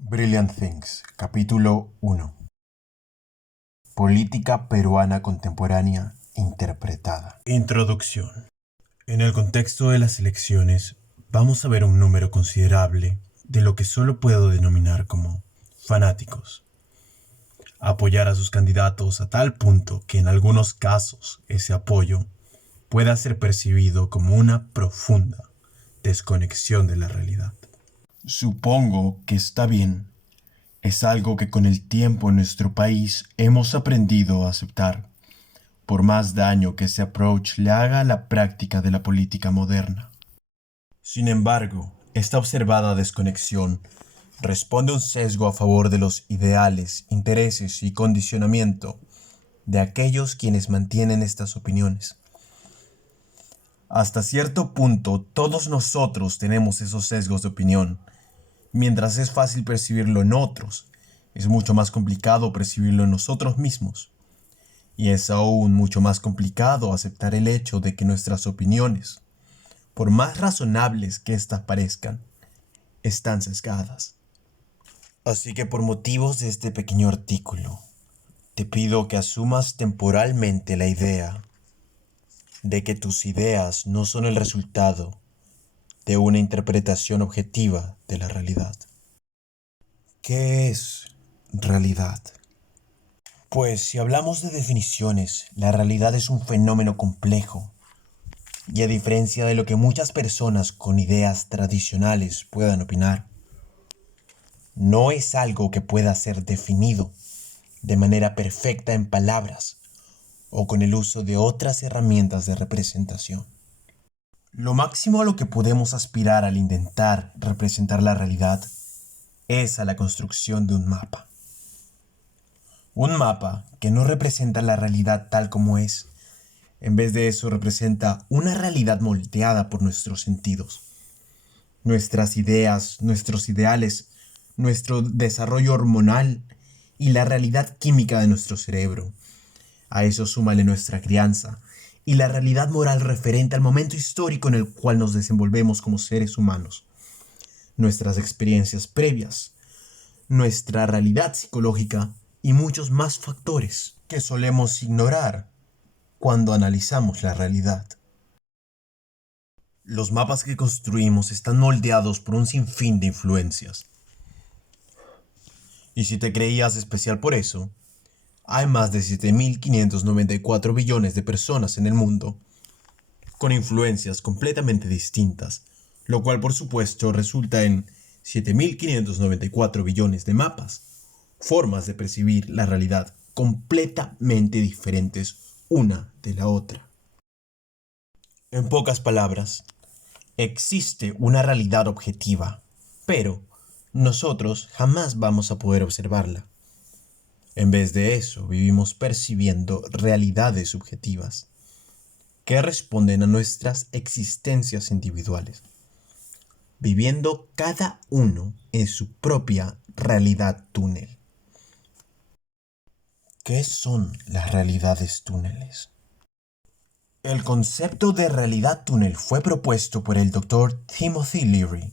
Brilliant Things, capítulo 1. Política peruana contemporánea interpretada. Introducción. En el contexto de las elecciones, vamos a ver un número considerable de lo que solo puedo denominar como fanáticos. Apoyar a sus candidatos a tal punto que en algunos casos ese apoyo pueda ser percibido como una profunda desconexión de la realidad. Supongo que está bien. Es algo que con el tiempo en nuestro país hemos aprendido a aceptar, por más daño que ese approach le haga a la práctica de la política moderna. Sin embargo, esta observada desconexión responde a un sesgo a favor de los ideales, intereses y condicionamiento de aquellos quienes mantienen estas opiniones. Hasta cierto punto, todos nosotros tenemos esos sesgos de opinión. Mientras es fácil percibirlo en otros, es mucho más complicado percibirlo en nosotros mismos. Y es aún mucho más complicado aceptar el hecho de que nuestras opiniones, por más razonables que éstas parezcan, están sesgadas. Así que por motivos de este pequeño artículo, te pido que asumas temporalmente la idea de que tus ideas no son el resultado de una interpretación objetiva de la realidad. ¿Qué es realidad? Pues si hablamos de definiciones, la realidad es un fenómeno complejo, y a diferencia de lo que muchas personas con ideas tradicionales puedan opinar, no es algo que pueda ser definido de manera perfecta en palabras o con el uso de otras herramientas de representación. Lo máximo a lo que podemos aspirar al intentar representar la realidad es a la construcción de un mapa. Un mapa que no representa la realidad tal como es. En vez de eso representa una realidad moldeada por nuestros sentidos, nuestras ideas, nuestros ideales, nuestro desarrollo hormonal y la realidad química de nuestro cerebro. A eso súmale nuestra crianza y la realidad moral referente al momento histórico en el cual nos desenvolvemos como seres humanos, nuestras experiencias previas, nuestra realidad psicológica y muchos más factores que solemos ignorar cuando analizamos la realidad. Los mapas que construimos están moldeados por un sinfín de influencias. Y si te creías especial por eso, hay más de 7.594 billones de personas en el mundo, con influencias completamente distintas, lo cual por supuesto resulta en 7.594 billones de mapas, formas de percibir la realidad completamente diferentes una de la otra. En pocas palabras, existe una realidad objetiva, pero nosotros jamás vamos a poder observarla. En vez de eso, vivimos percibiendo realidades subjetivas que responden a nuestras existencias individuales, viviendo cada uno en su propia realidad túnel. ¿Qué son las realidades túneles? El concepto de realidad túnel fue propuesto por el Dr. Timothy Leary,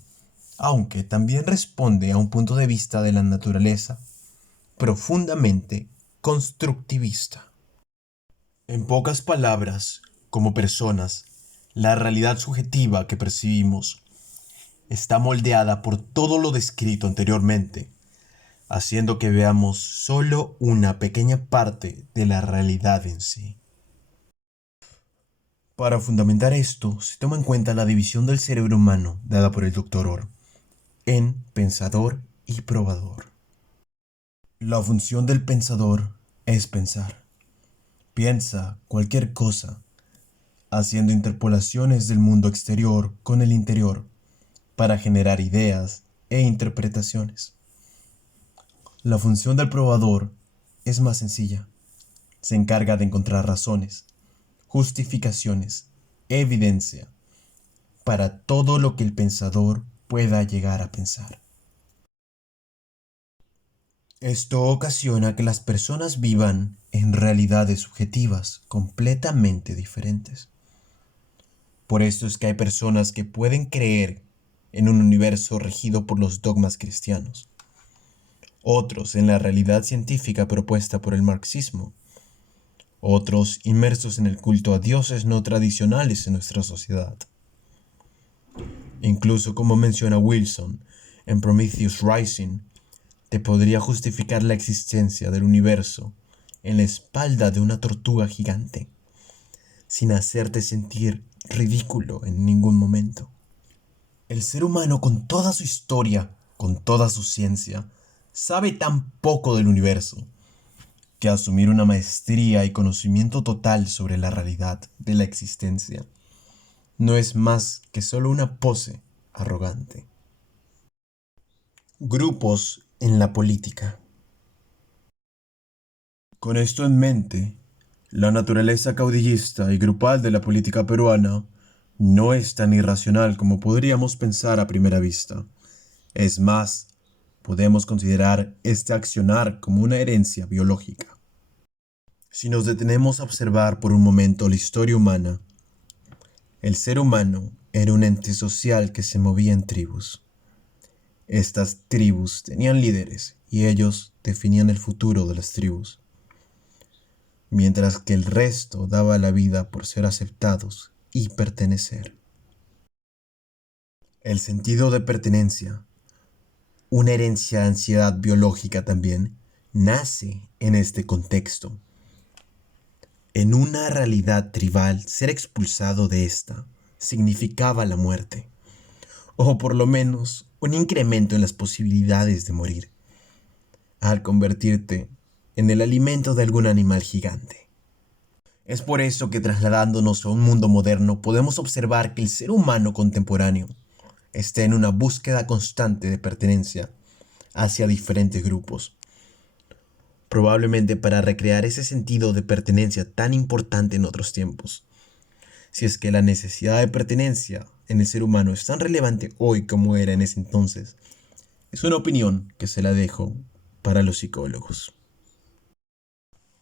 aunque también responde a un punto de vista de la naturaleza profundamente constructivista. En pocas palabras, como personas, la realidad subjetiva que percibimos está moldeada por todo lo descrito anteriormente, haciendo que veamos solo una pequeña parte de la realidad en sí. Para fundamentar esto, se toma en cuenta la división del cerebro humano dada por el Dr. Orr en pensador y probador. La función del pensador es pensar. Piensa cualquier cosa, haciendo interpolaciones del mundo exterior con el interior para generar ideas e interpretaciones. La función del probador es más sencilla. Se encarga de encontrar razones, justificaciones, evidencia para todo lo que el pensador pueda llegar a pensar. Esto ocasiona que las personas vivan en realidades subjetivas completamente diferentes. Por esto es que hay personas que pueden creer en un universo regido por los dogmas cristianos, otros en la realidad científica propuesta por el marxismo, otros inmersos en el culto a dioses no tradicionales en nuestra sociedad. Incluso como menciona Wilson en Prometheus Rising, te podría justificar la existencia del universo en la espalda de una tortuga gigante, sin hacerte sentir ridículo en ningún momento. El ser humano, con toda su historia, con toda su ciencia, sabe tan poco del universo que asumir una maestría y conocimiento total sobre la realidad de la existencia no es más que solo una pose arrogante. Grupos en la política. Con esto en mente, la naturaleza caudillista y grupal de la política peruana no es tan irracional como podríamos pensar a primera vista. Es más, podemos considerar este accionar como una herencia biológica. Si nos detenemos a observar por un momento la historia humana, el ser humano era un ente social que se movía en tribus. Estas tribus tenían líderes y ellos definían el futuro de las tribus, mientras que el resto daba la vida por ser aceptados y pertenecer. El sentido de pertenencia, una herencia de ansiedad biológica también, nace en este contexto. En una realidad tribal, ser expulsado de esta significaba la muerte, o por lo menos un incremento en las posibilidades de morir, al convertirte en el alimento de algún animal gigante. Es por eso que trasladándonos a un mundo moderno podemos observar que el ser humano contemporáneo está en una búsqueda constante de pertenencia hacia diferentes grupos, probablemente para recrear ese sentido de pertenencia tan importante en otros tiempos. Si es que la necesidad de pertenencia en el ser humano es tan relevante hoy como era en ese entonces, es una opinión que se la dejo para los psicólogos.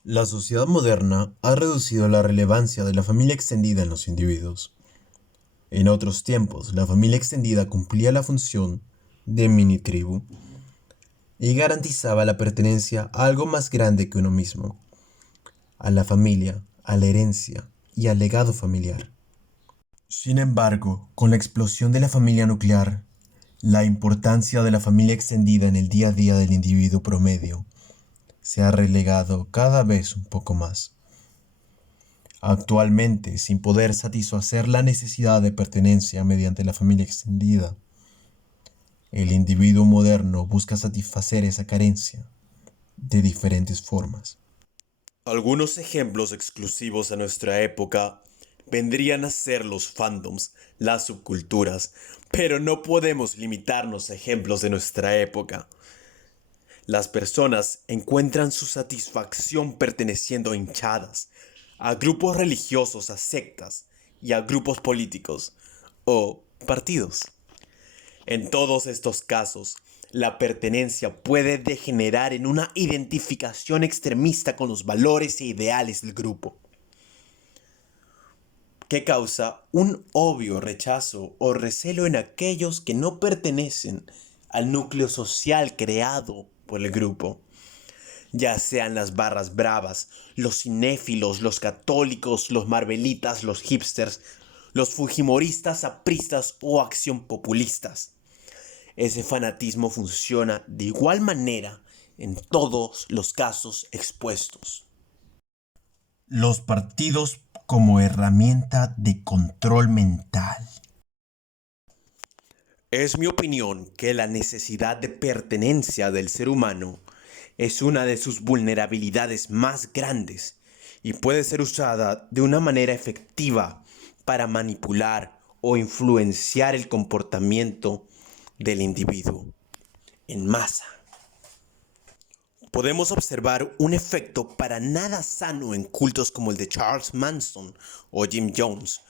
La sociedad moderna ha reducido la relevancia de la familia extendida en los individuos. En otros tiempos, la familia extendida cumplía la función de mini tribu y garantizaba la pertenencia a algo más grande que uno mismo, a la familia, a la herencia y al legado familiar. Sin embargo, con la explosión de la familia nuclear, la importancia de la familia extendida en el día a día del individuo promedio se ha relegado cada vez un poco más. Actualmente, sin poder satisfacer la necesidad de pertenencia mediante la familia extendida, el individuo moderno busca satisfacer esa carencia de diferentes formas. Algunos ejemplos exclusivos a nuestra época vendrían a ser los fandoms, las subculturas, pero no podemos limitarnos a ejemplos de nuestra época. Las personas encuentran su satisfacción perteneciendo a hinchadas, a grupos religiosos, a sectas y a grupos políticos o partidos. En todos estos casos, la pertenencia puede degenerar en una identificación extremista con los valores e ideales del grupo, que causa un obvio rechazo o recelo en aquellos que no pertenecen al núcleo social creado por el grupo, ya sean las barras bravas, los cinéfilos, los católicos, los marvelitas, los hipsters, los fujimoristas, apristas o acción populistas. Ese fanatismo funciona de igual manera en todos los casos expuestos. Los partidos como herramienta de control mental. Es mi opinión que la necesidad de pertenencia del ser humano es una de sus vulnerabilidades más grandes y puede ser usada de una manera efectiva para manipular o influenciar el comportamiento del individuo en masa. Podemos observar un efecto para nada sano en cultos como el de Charles Manson o Jim Jones,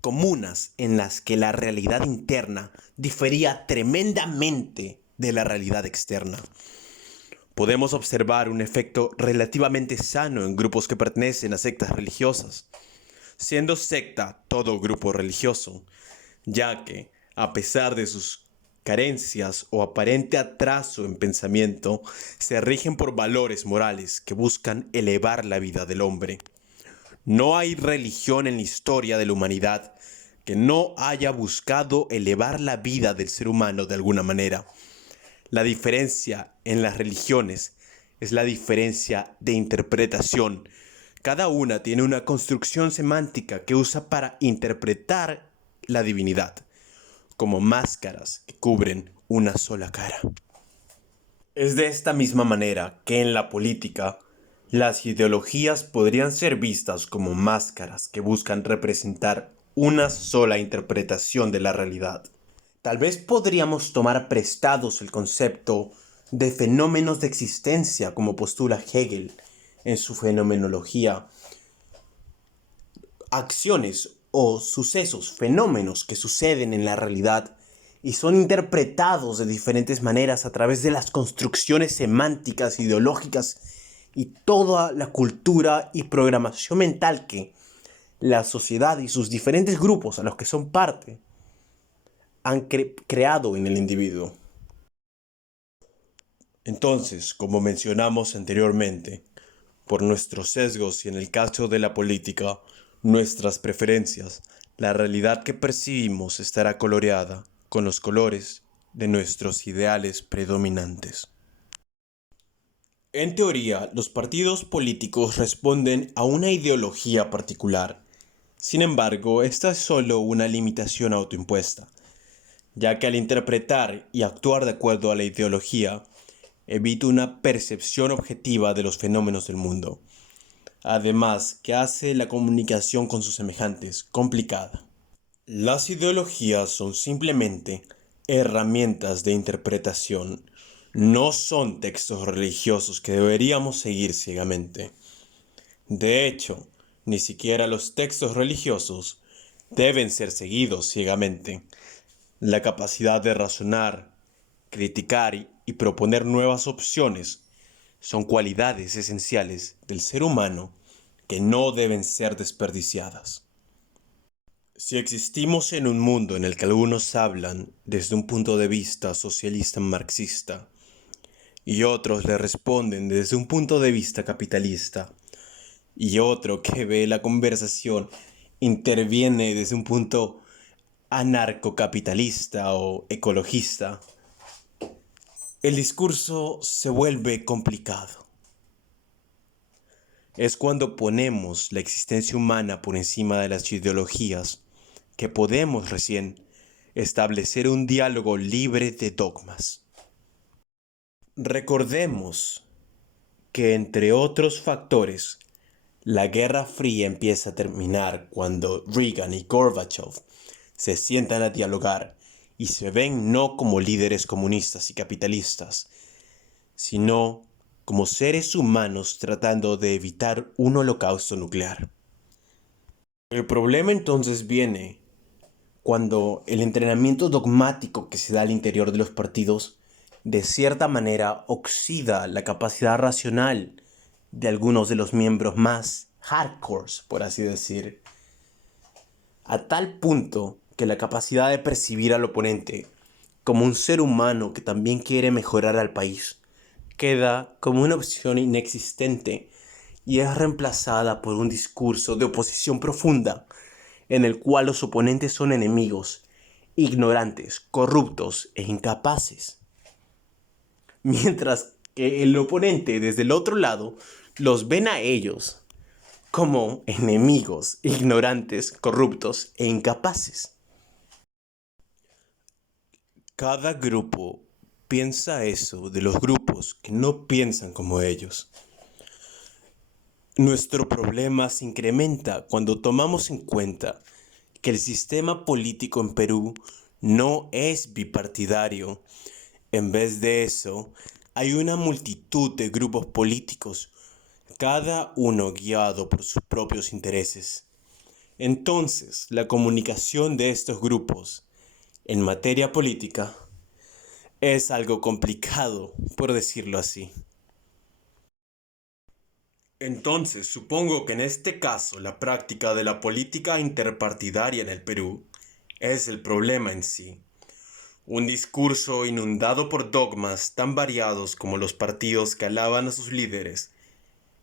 comunas en las que la realidad interna difería tremendamente de la realidad externa. Podemos observar un efecto relativamente sano en grupos que pertenecen a sectas religiosas, siendo secta todo grupo religioso, ya que, a pesar de sus carencias o aparente atraso en pensamiento se rigen por valores morales que buscan elevar la vida del hombre. No hay religión en la historia de la humanidad que no haya buscado elevar la vida del ser humano de alguna manera. La diferencia en las religiones es la diferencia de interpretación. Cada una tiene una construcción semántica que usa para interpretar la divinidad, como máscaras que cubren una sola cara. Es de esta misma manera que en la política, las ideologías podrían ser vistas como máscaras que buscan representar una sola interpretación de la realidad. Tal vez podríamos tomar prestados el concepto de fenómenos de existencia como postula Hegel en su fenomenología. Acciones o sucesos, fenómenos que suceden en la realidad y son interpretados de diferentes maneras a través de las construcciones semánticas, ideológicas y toda la cultura y programación mental que la sociedad y sus diferentes grupos a los que son parte han creado en el individuo. Entonces, como mencionamos anteriormente, por nuestros sesgos y en el caso de la política, nuestras preferencias, la realidad que percibimos estará coloreada con los colores de nuestros ideales predominantes. En teoría, los partidos políticos responden a una ideología particular. Sin embargo, esta es solo una limitación autoimpuesta, ya que al interpretar y actuar de acuerdo a la ideología, evita una percepción objetiva de los fenómenos del mundo. Además, que hace la comunicación con sus semejantes complicada. Las ideologías son simplemente herramientas de interpretación, no son textos religiosos que deberíamos seguir ciegamente. De hecho, ni siquiera los textos religiosos deben ser seguidos ciegamente. La capacidad de razonar, criticar y proponer nuevas opciones son cualidades esenciales del ser humano que no deben ser desperdiciadas. Si existimos en un mundo en el que algunos hablan desde un punto de vista socialista marxista y otros le responden desde un punto de vista capitalista y otro que ve la conversación interviene desde un punto anarcocapitalista o ecologista, el discurso se vuelve complicado. Es cuando ponemos la existencia humana por encima de las ideologías que podemos recién establecer un diálogo libre de dogmas. Recordemos que, entre otros factores, la Guerra Fría empieza a terminar cuando Reagan y Gorbachev se sientan a dialogar y se ven no como líderes comunistas y capitalistas, sino como seres humanos tratando de evitar un holocausto nuclear. El problema entonces viene cuando el entrenamiento dogmático que se da al interior de los partidos de cierta manera oxida la capacidad racional de algunos de los miembros más hardcore, por así decir, a tal punto que la capacidad de percibir al oponente como un ser humano que también quiere mejorar al país queda como una opción inexistente y es reemplazada por un discurso de oposición profunda en el cual los oponentes son enemigos, ignorantes, corruptos e incapaces. Mientras que el oponente desde el otro lado los ven a ellos como enemigos, ignorantes, corruptos e incapaces. Cada grupo piensa eso de los grupos que no piensan como ellos. Nuestro problema se incrementa cuando tomamos en cuenta que el sistema político en Perú no es bipartidario. En vez de eso, hay una multitud de grupos políticos, cada uno guiado por sus propios intereses. Entonces, la comunicación de estos grupos en materia política es algo complicado, por decirlo así. Entonces, supongo que en este caso la práctica de la política interpartidaria en el Perú es el problema en sí. Un discurso inundado por dogmas tan variados como los partidos que alaban a sus líderes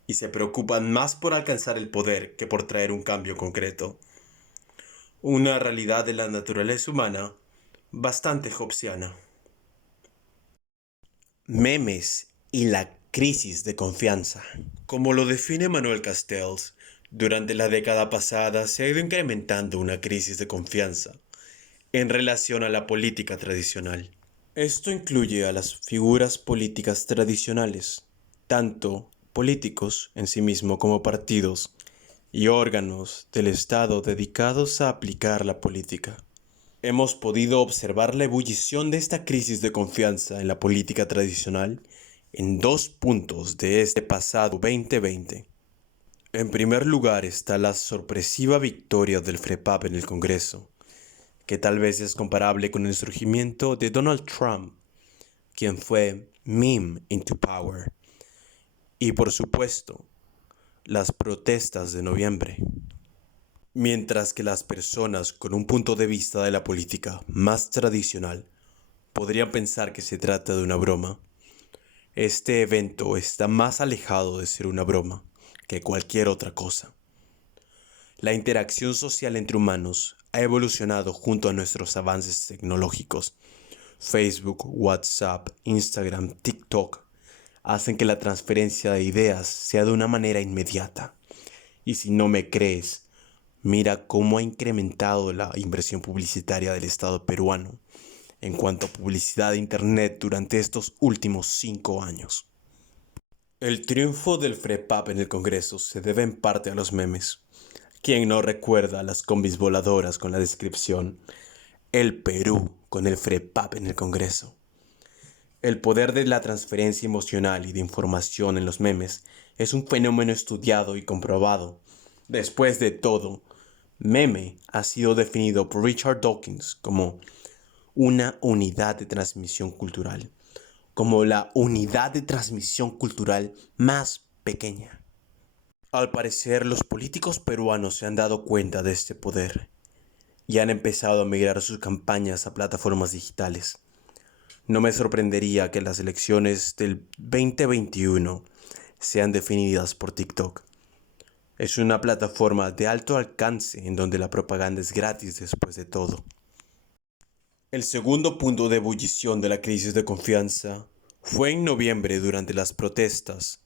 y se preocupan más por alcanzar el poder que por traer un cambio concreto. Una realidad de la naturaleza humana bastante hobbesiana. Memes y la crisis de confianza. Como lo define Manuel Castells, durante la década pasada se ha ido incrementando una crisis de confianza en relación a la política tradicional. Esto incluye a las figuras políticas tradicionales, tanto políticos en sí mismo como partidos y órganos del Estado dedicados a aplicar la política. Hemos podido observar la ebullición de esta crisis de confianza en la política tradicional en dos puntos de este pasado 2020. En primer lugar está la sorpresiva victoria del FREPAP en el Congreso, que tal vez es comparable con el surgimiento de Donald Trump, quien fue meme into power, y por supuesto, las protestas de noviembre. Mientras que las personas con un punto de vista de la política más tradicional podrían pensar que se trata de una broma, este evento está más alejado de ser una broma que cualquier otra cosa. La interacción social entre humanos ha evolucionado junto a nuestros avances tecnológicos. Facebook, WhatsApp, Instagram, TikTok hacen que la transferencia de ideas sea de una manera inmediata. Y si no me crees, mira cómo ha incrementado la inversión publicitaria del Estado peruano en cuanto a publicidad de Internet durante estos últimos 5 años. El triunfo del FREPAP en el Congreso se debe en parte a los memes. ¿Quién no recuerda las combis voladoras con la descripción "El Perú con el FREPAP en el Congreso"? El poder de la transferencia emocional y de información en los memes es un fenómeno estudiado y comprobado. Después de todo, meme ha sido definido por Richard Dawkins como una unidad de transmisión cultural, como la unidad de transmisión cultural más pequeña. Al parecer, los políticos peruanos se han dado cuenta de este poder y han empezado a migrar sus campañas a plataformas digitales. No me sorprendería que las elecciones del 2021 sean definidas por TikTok. Es una plataforma de alto alcance en donde la propaganda es gratis después de todo. El segundo punto de ebullición de la crisis de confianza fue en noviembre durante las protestas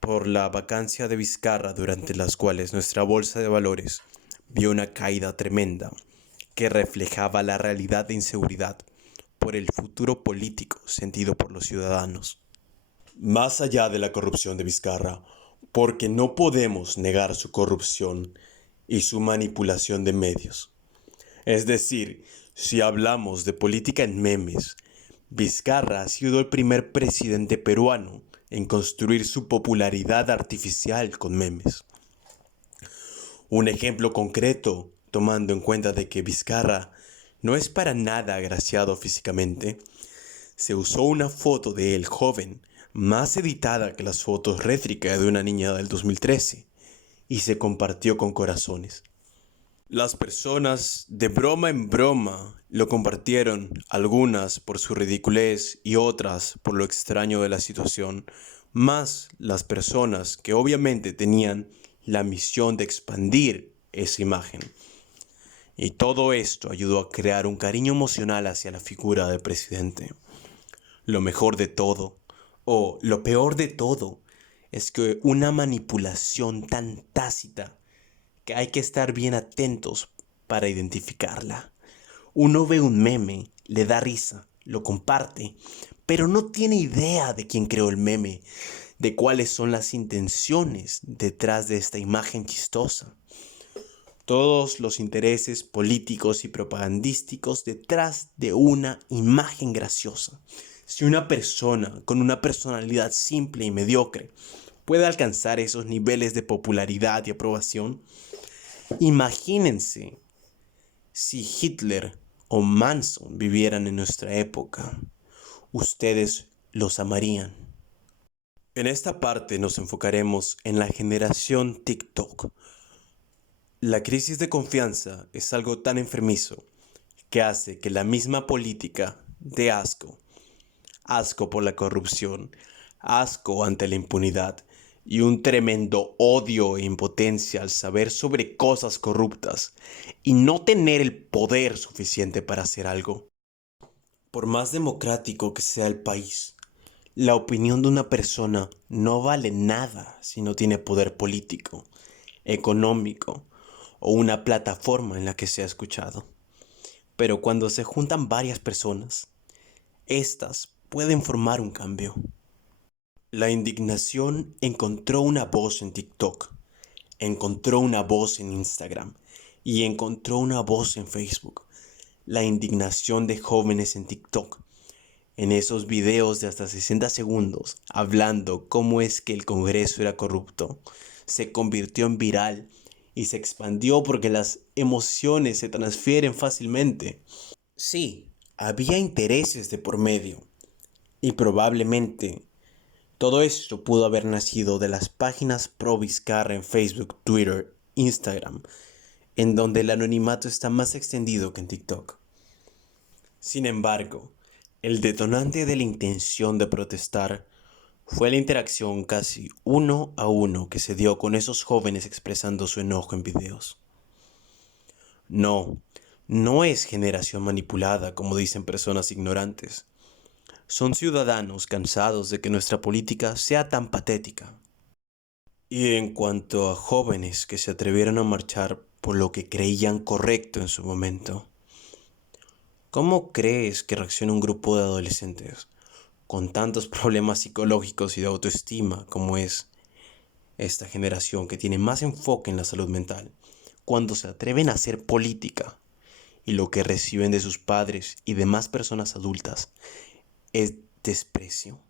por la vacancia de Vizcarra, durante las cuales nuestra bolsa de valores vio una caída tremenda que reflejaba la realidad de inseguridad por el futuro político sentido por los ciudadanos. Más allá de la corrupción de Vizcarra, porque no podemos negar su corrupción y su manipulación de medios. Es decir, si hablamos de política en memes, Vizcarra ha sido el primer presidente peruano en construir su popularidad artificial con memes. Un ejemplo concreto, tomando en cuenta de que Vizcarra no es para nada agraciado físicamente, se usó una foto de él joven, más editada que las fotos rétricas de una niña del 2013, y se compartió con corazones. Las personas, de broma en broma, lo compartieron, algunas por su ridiculez y otras por lo extraño de la situación, más las personas que obviamente tenían la misión de expandir esa imagen. Y todo esto ayudó a crear un cariño emocional hacia la figura del presidente. Lo mejor de todo, o lo peor de todo, es que una manipulación tan tácita que hay que estar bien atentos para identificarla. Uno ve un meme, le da risa, lo comparte, pero no tiene idea de quién creó el meme, de cuáles son las intenciones detrás de esta imagen chistosa. Todos los intereses políticos y propagandísticos detrás de una imagen graciosa. Si una persona con una personalidad simple y mediocre puede alcanzar esos niveles de popularidad y aprobación, imagínense si Hitler o Manson vivieran en nuestra época. Ustedes los amarían. En esta parte nos enfocaremos en la generación TikTok. La crisis de confianza es algo tan enfermizo que hace que la misma política dé asco. Asco por la corrupción, asco ante la impunidad y un tremendo odio e impotencia al saber sobre cosas corruptas y no tener el poder suficiente para hacer algo. Por más democrático que sea el país, la opinión de una persona no vale nada si no tiene poder político, económico o una plataforma en la que sea escuchado. Pero cuando se juntan varias personas, estas pueden formar un cambio. La indignación encontró una voz en TikTok, encontró una voz en Instagram y encontró una voz en Facebook. La indignación de jóvenes en TikTok, en esos videos de hasta 60 segundos, hablando cómo es que el Congreso era corrupto, se convirtió en viral y se expandió porque las emociones se transfieren fácilmente. Sí, había intereses de por medio y probablemente todo esto pudo haber nacido de las páginas pro Vizcarra en Facebook, Twitter, Instagram, en donde el anonimato está más extendido que en TikTok. Sin embargo, el detonante de la intención de protestar fue la interacción casi uno a uno que se dio con esos jóvenes expresando su enojo en videos. No, no es generación manipulada como dicen personas ignorantes. Son ciudadanos cansados de que nuestra política sea tan patética. Y en cuanto a jóvenes que se atrevieron a marchar por lo que creían correcto en su momento, ¿cómo crees que reacciona un grupo de adolescentes con tantos problemas psicológicos y de autoestima como es esta generación que tiene más enfoque en la salud mental, cuando se atreven a hacer política y lo que reciben de sus padres y demás personas adultas es desprecio?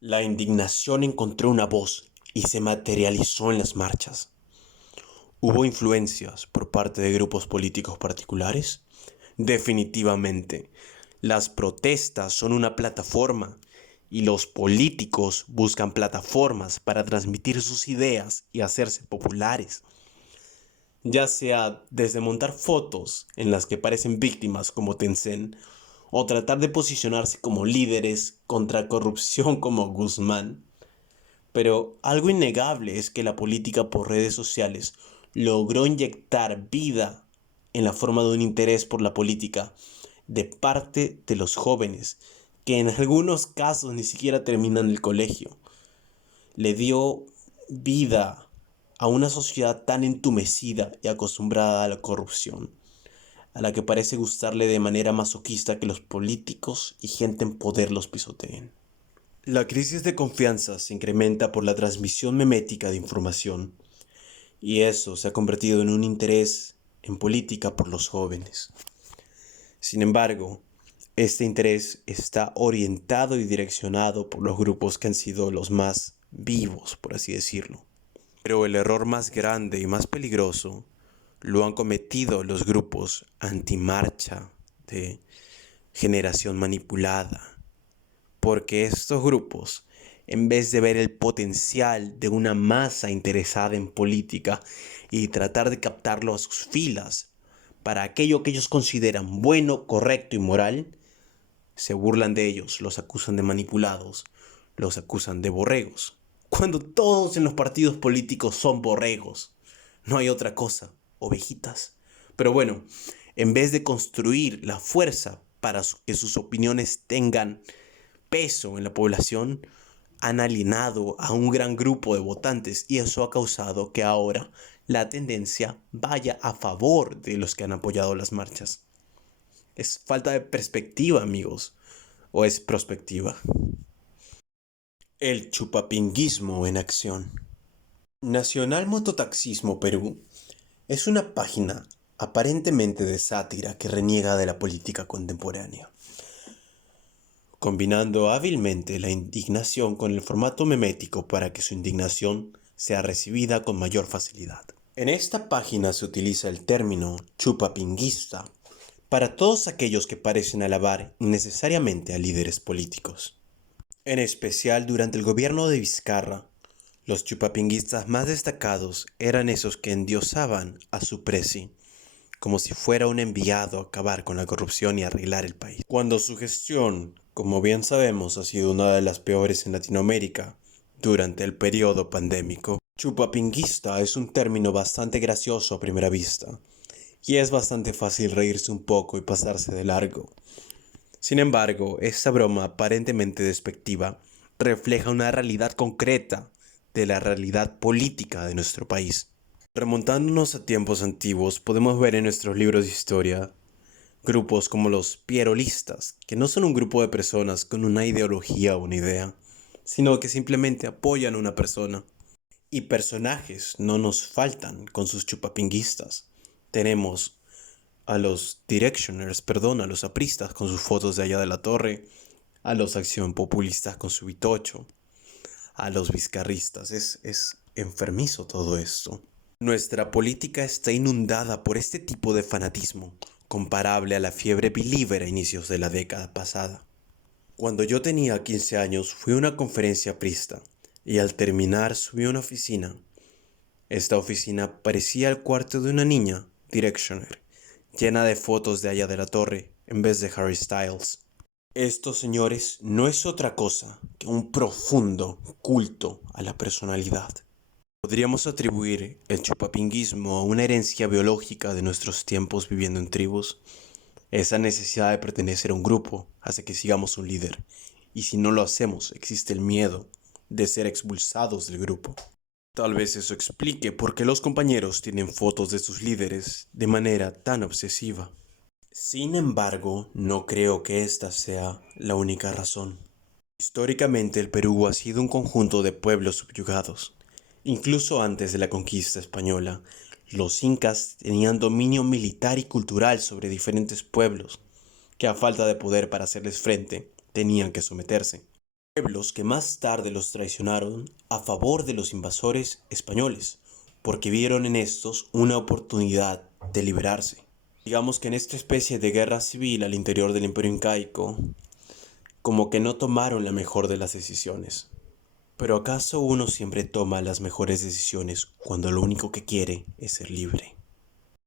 La indignación encontró una voz y se materializó en las marchas. ¿Hubo influencias por parte de grupos políticos particulares? Definitivamente. Las protestas son una plataforma y los políticos buscan plataformas para transmitir sus ideas y hacerse populares. Ya sea desde montar fotos en las que parecen víctimas como Tencent o tratar de posicionarse como líderes contra corrupción como Guzmán. Pero algo innegable es que la política por redes sociales logró inyectar vida en la forma de un interés por la política de parte de los jóvenes, que en algunos casos ni siquiera terminan el colegio. Le dio vida a una sociedad tan entumecida y acostumbrada a la corrupción, a la que parece gustarle de manera masoquista que los políticos y gente en poder los pisoteen. La crisis de confianza se incrementa por la transmisión memética de información, y eso se ha convertido en un interés en política por los jóvenes. Sin embargo, este interés está orientado y direccionado por los grupos que han sido los más vivos, por así decirlo. Pero el error más grande y más peligroso lo han cometido los grupos antimarcha de generación manipulada. Porque estos grupos, en vez de ver el potencial de una masa interesada en política y tratar de captarlo a sus filas para aquello que ellos consideran bueno, correcto y moral, se burlan de ellos, los acusan de manipulados, los acusan de borregos. Cuando todos en los partidos políticos son borregos, no hay otra cosa, ovejitas. Pero bueno, en vez de construir la fuerza para que sus opiniones tengan peso en la población, han alienado a un gran grupo de votantes y eso ha causado que ahora la tendencia vaya a favor de los que han apoyado las marchas. Es falta de perspectiva, amigos, o es prospectiva. El chupapinguismo en acción. Nacional Mototaxismo Perú es una página aparentemente de sátira que reniega de la política contemporánea, combinando hábilmente la indignación con el formato memético para que su indignación sea recibida con mayor facilidad. En esta página se utiliza el término chupapinguista para todos aquellos que parecen alabar innecesariamente a líderes políticos. En especial durante el gobierno de Vizcarra, los chupapinguistas más destacados eran esos que endiosaban a su presi, como si fuera un enviado a acabar con la corrupción y arreglar el país. Cuando su gestión, como bien sabemos, ha sido una de las peores en Latinoamérica durante el periodo pandémico. Chupapinguista es un término bastante gracioso a primera vista, y es bastante fácil reírse un poco y pasarse de largo. Sin embargo, esta broma aparentemente despectiva refleja una realidad concreta de la realidad política de nuestro país. Remontándonos a tiempos antiguos, podemos ver en nuestros libros de historia grupos como los pierolistas, que no son un grupo de personas con una ideología o una idea, sino que simplemente apoyan a una persona. Y personajes no nos faltan con sus chupapinguistas. Tenemos a los directioners, perdón, a los apristas con sus fotos de allá de la torre, a los acción populistas con su bitocho, a los vizcarristas. Es enfermizo todo esto. Nuestra política está inundada por este tipo de fanatismo, comparable a la fiebre believer a inicios de la década pasada. Cuando yo tenía 15 años fui a una conferencia aprista y al terminar subí a una oficina. Esta oficina parecía el cuarto de una niña, directioner, llena de fotos de allá de la torre en vez de Harry Styles. Estos señores no es otra cosa que un profundo culto a la personalidad. Podríamos atribuir el chupapinguismo a una herencia biológica de nuestros tiempos viviendo en tribus. Esa necesidad de pertenecer a un grupo hace que sigamos un líder, y si no lo hacemos existe el miedo de ser expulsados del grupo. Tal vez eso explique por qué los compañeros tienen fotos de sus líderes de manera tan obsesiva. Sin embargo, no creo que esta sea la única razón. Históricamente el Perú ha sido un conjunto de pueblos subyugados. Incluso antes de la conquista española, los incas tenían dominio militar y cultural sobre diferentes pueblos, que a falta de poder para hacerles frente, tenían que someterse. Pueblos que más tarde los traicionaron a favor de los invasores españoles, porque vieron en estos una oportunidad de liberarse. Digamos que en esta especie de guerra civil al interior del Imperio Incaico, como que no tomaron la mejor de las decisiones. Pero ¿acaso uno siempre toma las mejores decisiones cuando lo único que quiere es ser libre?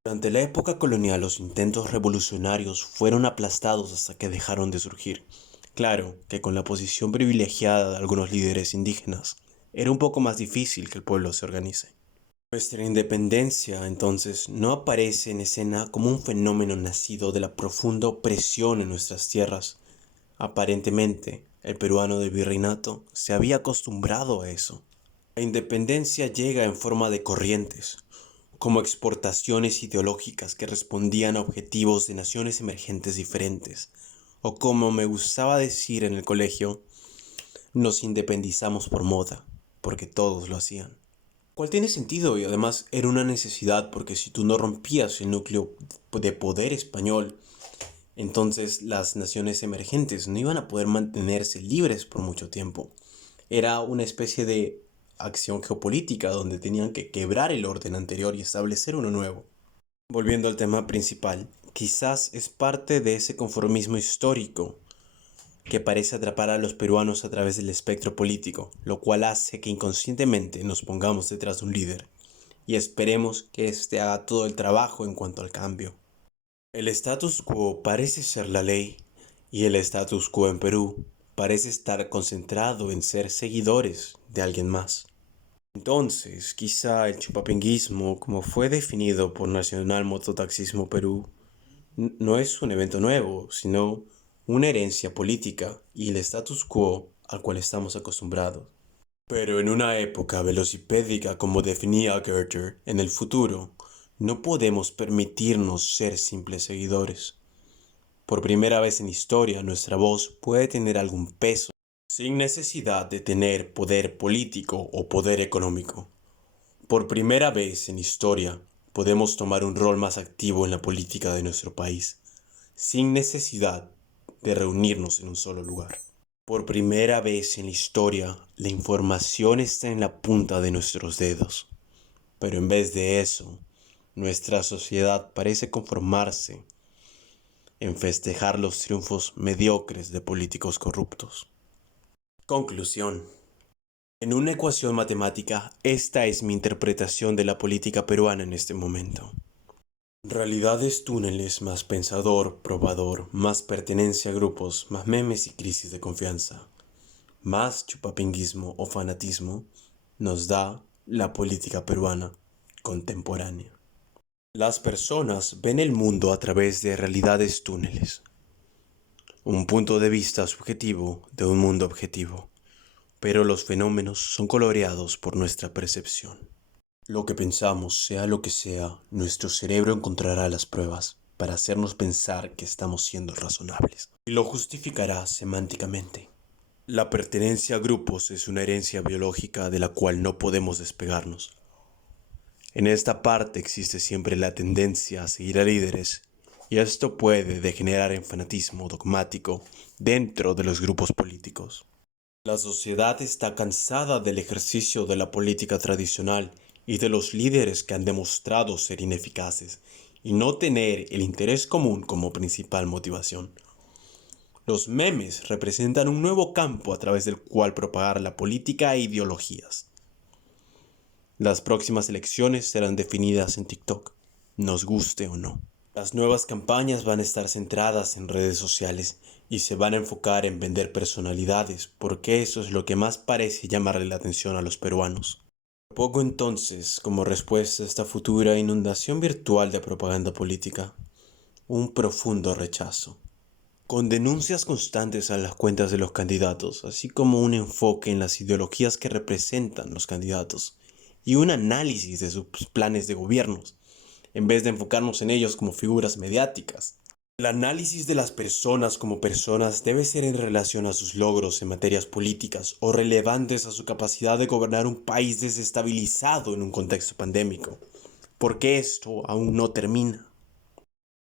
Durante la época colonial los intentos revolucionarios fueron aplastados hasta que dejaron de surgir. Claro que con la posición privilegiada de algunos líderes indígenas, era un poco más difícil que el pueblo se organice. Nuestra independencia, entonces, no aparece en escena como un fenómeno nacido de la profunda opresión en nuestras tierras. Aparentemente, el peruano del virreinato se había acostumbrado a eso. La independencia llega en forma de corrientes, como exportaciones ideológicas que respondían a objetivos de naciones emergentes diferentes, o como me gustaba decir en el colegio, nos independizamos por moda, porque todos lo hacían. Cual tiene sentido y además era una necesidad porque si tú no rompías el núcleo de poder español, entonces las naciones emergentes no iban a poder mantenerse libres por mucho tiempo. Era una especie de acción geopolítica donde tenían que quebrar el orden anterior y establecer uno nuevo. Volviendo al tema principal, quizás es parte de ese conformismo histórico que parece atrapar a los peruanos a través del espectro político, lo cual hace que inconscientemente nos pongamos detrás de un líder y esperemos que éste haga todo el trabajo en cuanto al cambio. El status quo parece ser la ley y el status quo en Perú parece estar concentrado en ser seguidores de alguien más. Entonces, quizá el chupapinguismo, como fue definido por Nacional Mototaxismo Perú, no es un evento nuevo, sino una herencia política y el status quo al cual estamos acostumbrados. Pero en una época velocipédica como definía Goethe, en el futuro, no podemos permitirnos ser simples seguidores. Por primera vez en historia, nuestra voz puede tener algún peso, sin necesidad de tener poder político o poder económico. Por primera vez en historia, podemos tomar un rol más activo en la política de nuestro país, sin necesidad de reunirnos en un solo lugar. Por primera vez en la historia, la información está en la punta de nuestros dedos. Pero en vez de eso, nuestra sociedad parece conformarse en festejar los triunfos mediocres de políticos corruptos. Conclusión. En una ecuación matemática, esta es mi interpretación de la política peruana en este momento. Realidades túneles más pensador, probador, más pertenencia a grupos, más memes y crisis de confianza, más chupapinguismo o fanatismo, nos da la política peruana contemporánea. Las personas ven el mundo a través de realidades túneles, un punto de vista subjetivo de un mundo objetivo, pero los fenómenos son coloreados por nuestra percepción. Lo que pensamos, sea lo que sea, nuestro cerebro encontrará las pruebas para hacernos pensar que estamos siendo razonables y lo justificará semánticamente. La pertenencia a grupos es una herencia biológica de la cual no podemos despegarnos. En esta parte existe siempre la tendencia a seguir a líderes, y esto puede degenerar en fanatismo dogmático dentro de los grupos políticos. La sociedad está cansada del ejercicio de la política tradicional y de los líderes que han demostrado ser ineficaces y no tener el interés común como principal motivación. Los memes representan un nuevo campo a través del cual propagar la política e ideologías. Las próximas elecciones serán definidas en TikTok, nos guste o no. Las nuevas campañas van a estar centradas en redes sociales y se van a enfocar en vender personalidades, porque eso es lo que más parece llamarle la atención a los peruanos. Propongo entonces, como respuesta a esta futura inundación virtual de propaganda política, un profundo rechazo, con denuncias constantes a las cuentas de los candidatos, así como un enfoque en las ideologías que representan los candidatos y un análisis de sus planes de gobiernos, en vez de enfocarnos en ellos como figuras mediáticas. El análisis de las personas como personas debe ser en relación a sus logros en materias políticas o relevantes a su capacidad de gobernar un país desestabilizado en un contexto pandémico, porque esto aún no termina.